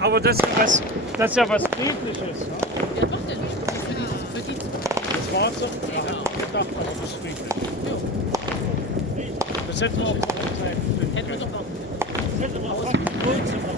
Aber das ist ja was Friedliches. Ne? Ja, doch, der Licht für die Das war so. Da hat man gedacht, das ist friedlich. Das hätten wir auch vorbereitet. hätten wir doch auch. Das hätten wir auch fast 19 auf